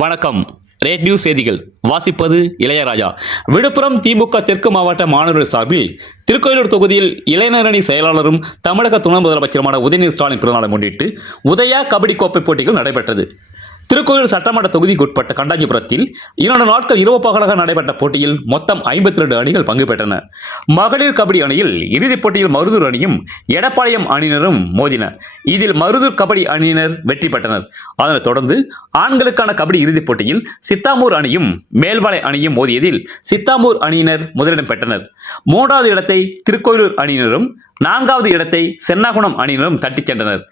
வணக்கம். Rate news செய்திகள் வாசிப்பது இளையராஜா. விழுப்புரம் திமுக தெற்கு மாவட்ட மாணவர்கள் சார்பில் திருக்கோயிலூர் தொகுதியில் இளைஞரணி செயலாளரும் தமிழக துணை முதலமைச்சருமான உதயநிதி ஸ்டாலின் பிறந்தநாளை முன்னிட்டு உதயா கபடி கோப்பை போட்டிகள் நடைபெற்றது. திருக்கோயிலூர் சட்டமன்ற தொகுதிக்குட்பட்ட கண்டாஞ்சிபுரத்தில் 2 நாட்கள் இரவு பகலாக நடைபெற்ற போட்டியில் மொத்தம் 52 அணிகள் பங்கு பெற்றன. மகளிர் கபடி அணியில் இறுதிப் போட்டியில் மருதூர் அணியும் எடப்பாளையம் அணியினரும் மோதின. இதில் மருதூர் கபடி அணியினர் வெற்றி பெற்றனர். அதனைத் தொடர்ந்து ஆண்களுக்கான கபடி இறுதிப் போட்டியில் சித்தாமூர் அணியும் மேல்வாளை அணியும் மோதியதில் சித்தாமூர் அணியினர் முதலிடம் பெற்றனர். 3வது இடத்தை திருக்கோயிலூர் அணியினரும் 4வது இடத்தை சென்னாகுணம் அணியினரும் தட்டிச் சென்றனர்.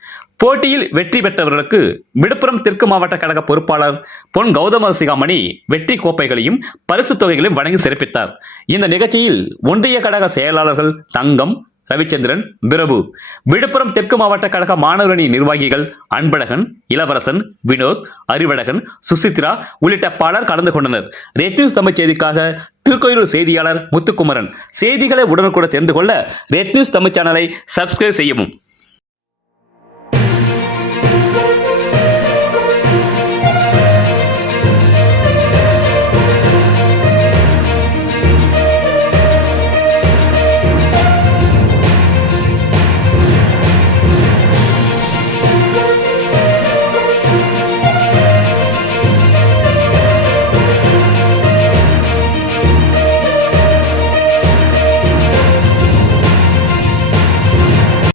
போட்டியில் வெற்றி பெற்றவர்களுக்கு விழுப்புரம் தெற்கு மாவட்ட கழக பொறுப்பாளர் பொன் கௌதம சிகாமணி வெற்றி கோப்பைகளையும் பரிசு தொகைகளையும் வழங்கி சிறப்பித்தார். இந்த நிகழ்ச்சியில் ஒன்றிய கழக செயலாளர்கள் தங்கம், ரவிச்சந்திரன், பிரபு, விழுப்புரம் தெற்கு மாவட்ட கழக மாணவரணி நிர்வாகிகள் அன்பழகன், இளவரசன், வினோத், அறிவழகன், சுசித்ரா உள்ளிட்ட பலர் கலந்து கொண்டனர். ரேட் நியூஸ் தமிழ் செய்திக்காக திருக்கோயிலூர் செய்தியாளர் முத்துக்குமரன். செய்திகளை உடனுக்குடன் தெரிந்து கொள்ள ரேட் நியூஸ் தமிழ் சேனலை சப்ஸ்கிரைப் செய்யவும்.